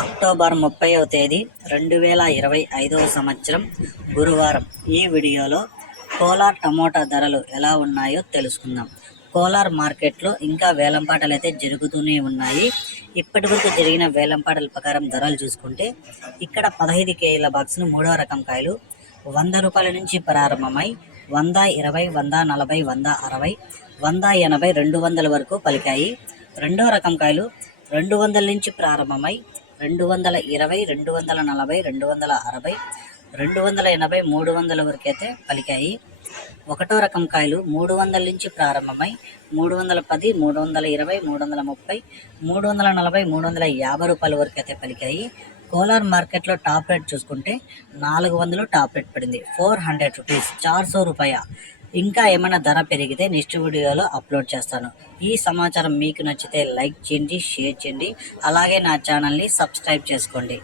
October ముప్పైవ తేదీ రెండు వేల ఇరవై ఐదవ సంవత్సరం గురువారం. ఈ వీడియోలో కోలార్ టమోటా ధరలు ఎలా ఉన్నాయో తెలుసుకుందాం. కోలార్ మార్కెట్లో ఇంకా వేలంపాటలు అయితే జరుగుతూనే ఉన్నాయి. ఇప్పటి వరకు జరిగిన వేలంపాటల ప్రకారం ధరలు చూసుకుంటే ఇక్కడ పదహైదు కేజీల బాక్స్ను మూడవ రకం కాయలు వంద రూపాయల నుంచి ప్రారంభమై వంద ఇరవై వంద నలభై వంద అరవై వంద ఎనభై రెండు వందల వరకు పలికాయి. రెండో రకం కాయలు రెండు వందల నుంచి ప్రారంభమై రెండు వందల ఇరవై రెండు వందల నలభై రెండు వందల అరవై రెండు వందల ఎనభై మూడు వందల వరకు అయితే పలికాయి. ఒకటో రకం కాయలు మూడు వందల నుంచి ప్రారంభమై మూడు వందల పది మూడు వందల ఇరవై మూడు వందల ముప్పై మూడు వందల నలభై మూడు వందల యాభై రూపాయల వరకు అయితే పలికాయి. కోలార్ మార్కెట్లో టాప్ రేట్ చూసుకుంటే నాలుగు వందలు టాప్ రేట్ పడింది. ఫోర్ హండ్రెడ్ రూపీస్ చార్ సో రూపాయ. ఇంకా ఏమైనా ధర పెరిగితే నెక్స్ట్ వీడియోలో అప్లోడ్ చేస్తాను. ఈ సమాచారం మీకు నచ్చితే లైక్ చేయండి షేర్ చేయండి. అలాగే నా ఛానల్ని సబ్స్క్రైబ్ చేసుకోండి.